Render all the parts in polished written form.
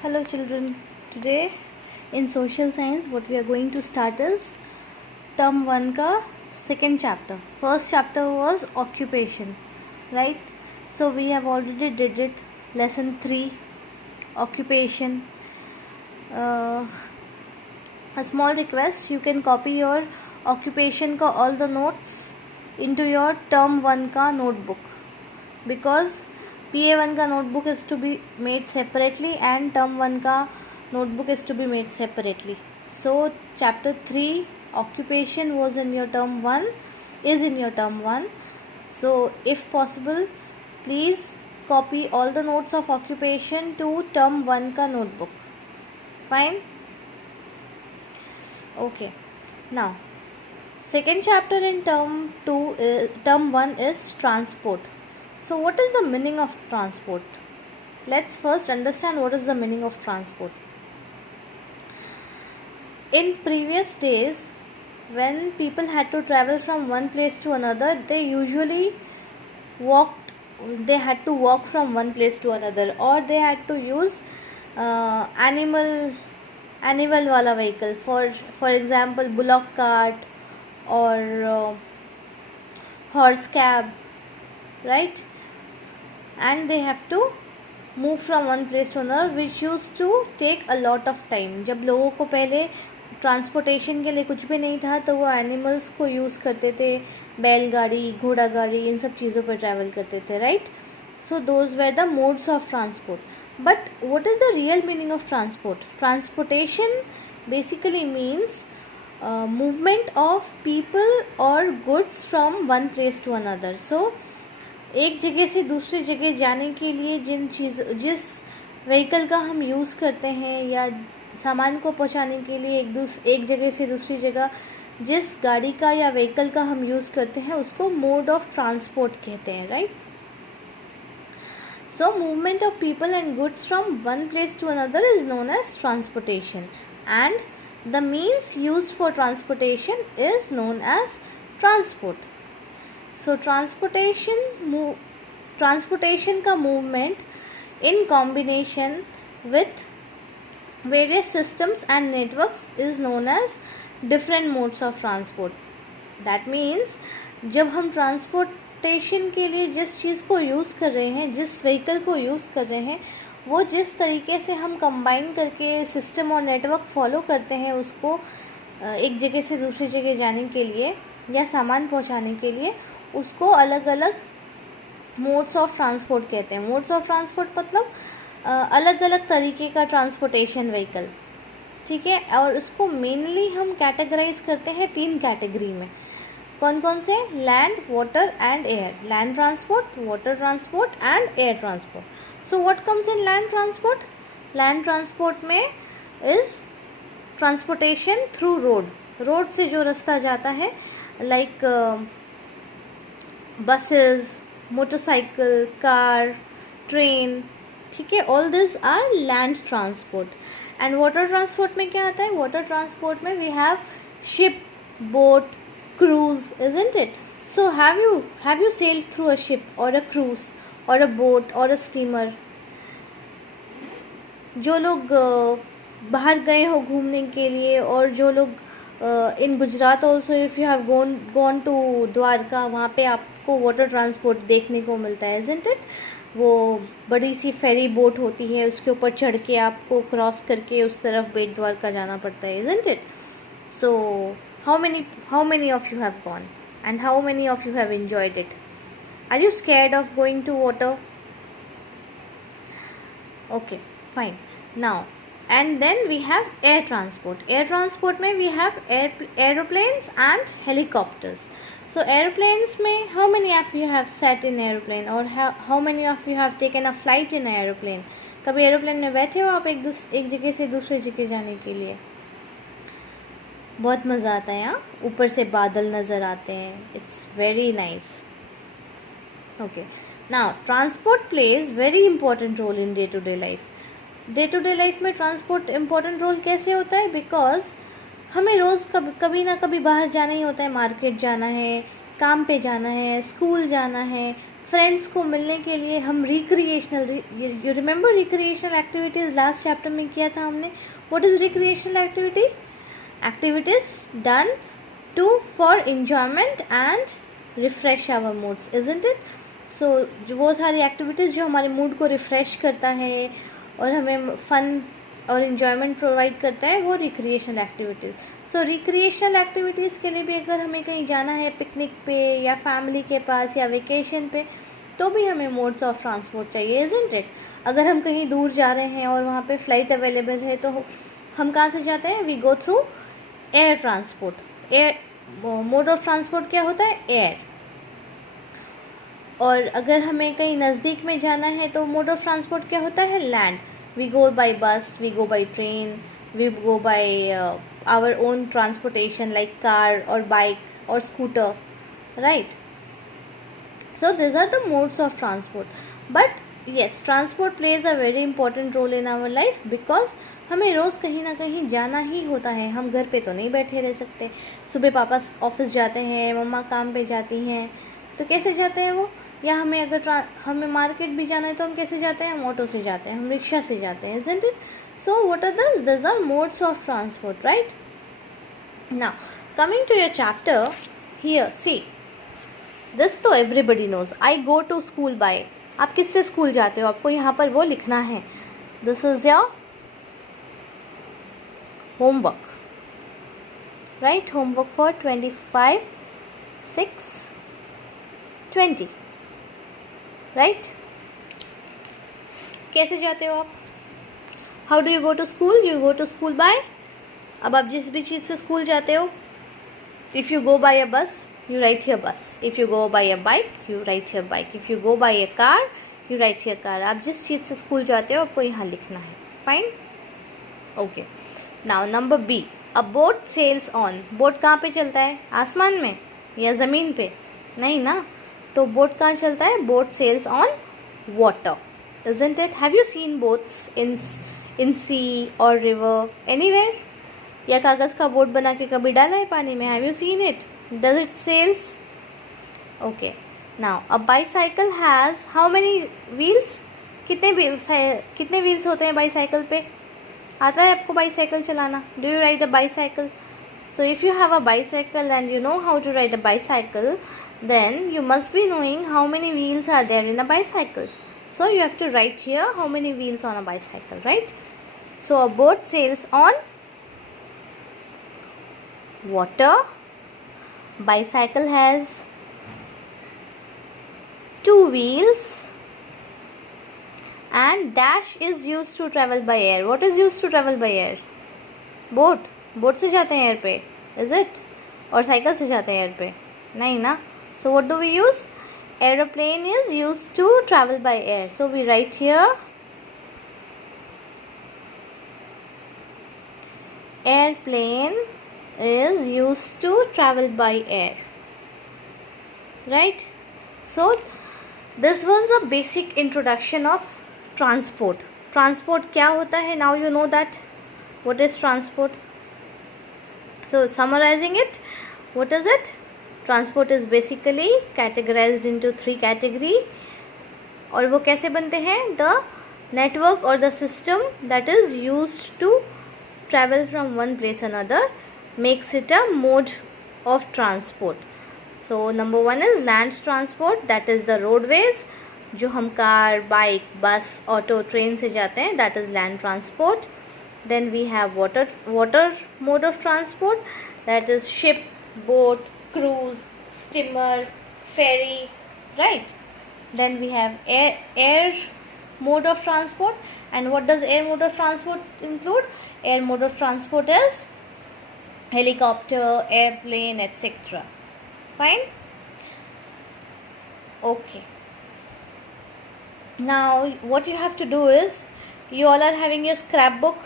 Hello children, today in social science what we are going to start is term 1 ka second chapter. First chapter was occupation, right? So we have already did it, lesson 3 occupation. A small request, you can copy your occupation ka all the notes into your term 1 ka notebook, because PA1 का notebook is to be made separately and term 1 का notebook is to be made separately. So chapter 3 occupation was in your term 1, is in your term 1. So if possible, please copy all the notes of occupation to term 1 का notebook. Fine? Okay. Now, second chapter in term 1 is transport. So what is the meaning of transport? Let's first understand what is the meaning of transport. In previous days, when people had to travel from one place to another, they usually had to walk from one place to another, or they had to use animal wala vehicle, for example bullock cart or horse cab, right? And they have to move from one place to another, which used to take a lot of time. जब लोगों को पहले transportation के लिए कुछ भी नहीं था तो वो एनिमल्स को यूज़ करते थे, बैलगाड़ी, घोड़ा गाड़ी, इन सब चीज़ों पर ट्रैवल करते थे, right? So those were the modes of transport. But what is the real meaning of transport? Transportation basically means movement of people or goods from one place to another. So एक जगह से दूसरी जगह जाने के लिए जिस व्हीकल का हम यूज़ करते हैं या सामान को पहुंचाने के लिए एक जगह से दूसरी जगह जिस गाड़ी का या व्हीकल का हम यूज़ करते हैं उसको मोड ऑफ ट्रांसपोर्ट कहते हैं, right? So movement of people and goods from one place to another is known as transportation, and the means used for transportation is known as transport. So transportation का movement in combination with various systems and networks is known as different modes of transport. That means जब हम transportation के लिए जिस चीज़ को use कर रहे हैं, जिस व्हीकल को यूज़ कर रहे हैं, वो जिस तरीके से हम कंबाइन करके सिस्टम और नेटवर्क फॉलो करते हैं उसको एक जगह से दूसरी जगह जाने के लिए या सामान पहुंचाने के लिए, उसको अलग अलग मोड्स ऑफ ट्रांसपोर्ट कहते हैं. मोड्स ऑफ ट्रांसपोर्ट मतलब अलग अलग तरीके का ट्रांसपोर्टेशन व्हीकल, ठीक है? और उसको मेनली हम कैटेगराइज करते हैं 3 कैटेगरी में. कौन कौन से? Land, water and air. Land transport, water transport and air transport. So what comes in land transport? Land transport में is transportation through road. Road से जो रास्ता जाता है, like buses, motorcycle, car, train, ठीक है? All these are land transport. And water transport में क्या आता है? Water transport में we have ship, boat, cruise, isn't it? So have you sailed through a ship or a cruise और अ boat और अ steamer? जो लोग बाहर गए हो घूमने के लिए, और जो लोग in Gujarat also if you have gone to Dwarka, वहाँ पे आपको वाटर ट्रांसपोर्ट देखने को मिलता है, इज़न्ट इट? वो बड़ी सी फेरी बोट होती है, उसके ऊपर चढ़ के आपको क्रॉस करके उस तरफ बेट द्वारका जाना पड़ता है, isn't it? So how many of you have gone and how many of you have enjoyed it? Are you scared of going to water? Okay, fine. Now, and then we have air transport. Air transport में we have aeroplanes and helicopters. So airplanes में how many of you have sat in aeroplane, or how many of you have taken a flight in aeroplane? कभी aeroplane में बैठे हो आप एक जगह से दूसरी जगह जाने के लिए? बहुत मज़ा आता है. यहाँ ऊपर से बादल नज़र आते हैं. It's very nice. Okay, now transport plays very important role in day-to-day life. Day-to-day life में transport important role कैसे होता है? Because हमें रोज़ कभी ना कभी बाहर जाना ही होता है. मार्केट जाना है, काम पे जाना है, स्कूल जाना है, फ्रेंड्स को मिलने के लिए हम recreational, you remember recreational activities last chapter में किया था हमने. What is recreational activity? Activities done to for enjoyment and refresh our moods, isn't it? So वो सारी एक्टिविटीज़ जो हमारे मूड को रिफ़्रेश करता है और हमें फ़न और इन्जॉयमेंट प्रोवाइड करता है, वो रिक्रिएशनल एक्टिविटीज़. सो रिक्रिएशनल एक्टिविटीज़ के लिए भी अगर हमें कहीं जाना है पिकनिक पे या फैमिली के पास या वेकेशन पे, तो भी हमें मोड्स ऑफ ट्रांसपोर्ट चाहिए, इजंट इट? अगर हम कहीं दूर जा रहे हैं और वहाँ पे फ़्लाइट अवेलेबल है, तो हम कहाँ से जाते हैं? We go through air transport. Air mode of transport क्या होता है? एयर. और अगर हमें कहीं नज़दीक में जाना है तो मोड ऑफ ट्रांसपोर्ट क्या होता है? Land. We go by bus, we go by train, we go by our own transportation like car और बाइक और scooter, right? So these are the modes of transport. But yes, transport plays a very important role in our life because हमें रोज़ कहीं ना कहीं जाना ही होता है. हम घर पे तो नहीं बैठे रह सकते. सुबह पापा ऑफिस जाते हैं, मम्मा काम पे जाती हैं, तो कैसे जाते हैं वो? या हमें अगर हमें मार्केट भी जाना है तो हम कैसे जाते हैं? हम ऑटो से जाते हैं, हम रिक्शा से जाते हैं, isn't it? So what are these? These are modes of transport, right? Now coming to your chapter, here see, this तो everybody knows. I go to school by. आप किससे स्कूल जाते हो? आपको यहाँ पर वो लिखना है. This is your homework, right? Homework for 25/6/20, right? कैसे जाते हो आप? How do you go to school? You go to school by. अब आप जिस भी चीज़ से स्कूल जाते हो, if you go by a bus, you write here bus. If you go by a bike, you write here bike. If you go by a car, you write here car. आप जिस चीज़ से school जाते हो आपको यहाँ लिखना है. Fine, okay. Now number B, a boat sails on. Boat कहाँ पे चलता है? आसमान में या ज़मीन पे? नहीं ना. तो बोट कहाँ चलता है? Boat sails on water, isn't it? Have you seen boats in sea or river anywhere? या कागज़ का बोट बना के कभी डाला है पानी में? Have you seen it? Does it sails? Okay. Now a bicycle has how many wheels? कितने wheels होते हैं बाईसाइकिल पे? आता है आपको बाईसाइकिल चलाना? Do you ride a bicycle? So if you have a bicycle and you know how to ride a bicycle, then you must be knowing how many wheels are there in a bicycle. So you have to write here how many wheels on a bicycle, right? So a boat sails on water. Bicycle has 2 wheels and dash is used to travel by air. What is used to travel by air? Boat. Boat से जाते हैं air पे, is it? और cycle से जाते हैं air पे? नहीं ना. So what do we use? Aeroplane is use to travel by air. So we write here airplane is used to travel by air, right? So this was a basic introduction of transport. Transport क्या होता है? Now you know that what is transport. So summarizing it, what is it? Transport is basically categorized into 3 category. और वो कैसे बनते हैं? The network or the system that is used to travel from one place another makes it a mode of transport. So number 1 is land transport, that is the roadways. जो हम car, bike, बस, auto, train से जाते हैं, that is land transport. Then we have water mode of transport, that is ship, boat, cruise, steamer, ferry, right? Then we have air mode of transport. And what does air mode of transport include? Air mode of transport is helicopter, airplane, etc. Fine? Okay. Now what you have to do is, you all are having your scrapbook.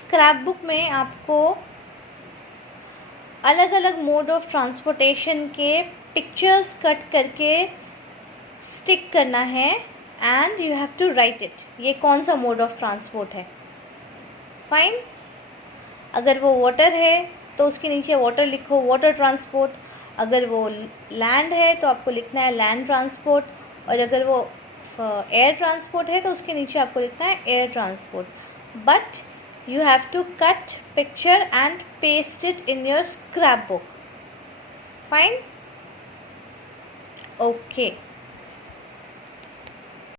Scrapbook में आपको अलग अलग mode of transportation के pictures cut करके stick करना है and you have to write it. ये कौन सा मोड ऑफ ट्रांसपोर्ट है? फाइन. अगर वो वाटर है तो उसके नीचे वाटर लिखो, वाटर ट्रांसपोर्ट. अगर वो लैंड है तो आपको लिखना है लैंड ट्रांसपोर्ट, और अगर वो एयर ट्रांसपोर्ट है तो उसके नीचे आपको लिखना है air transport. But you have to cut picture and paste it in your scrapbook. Fine? Okay.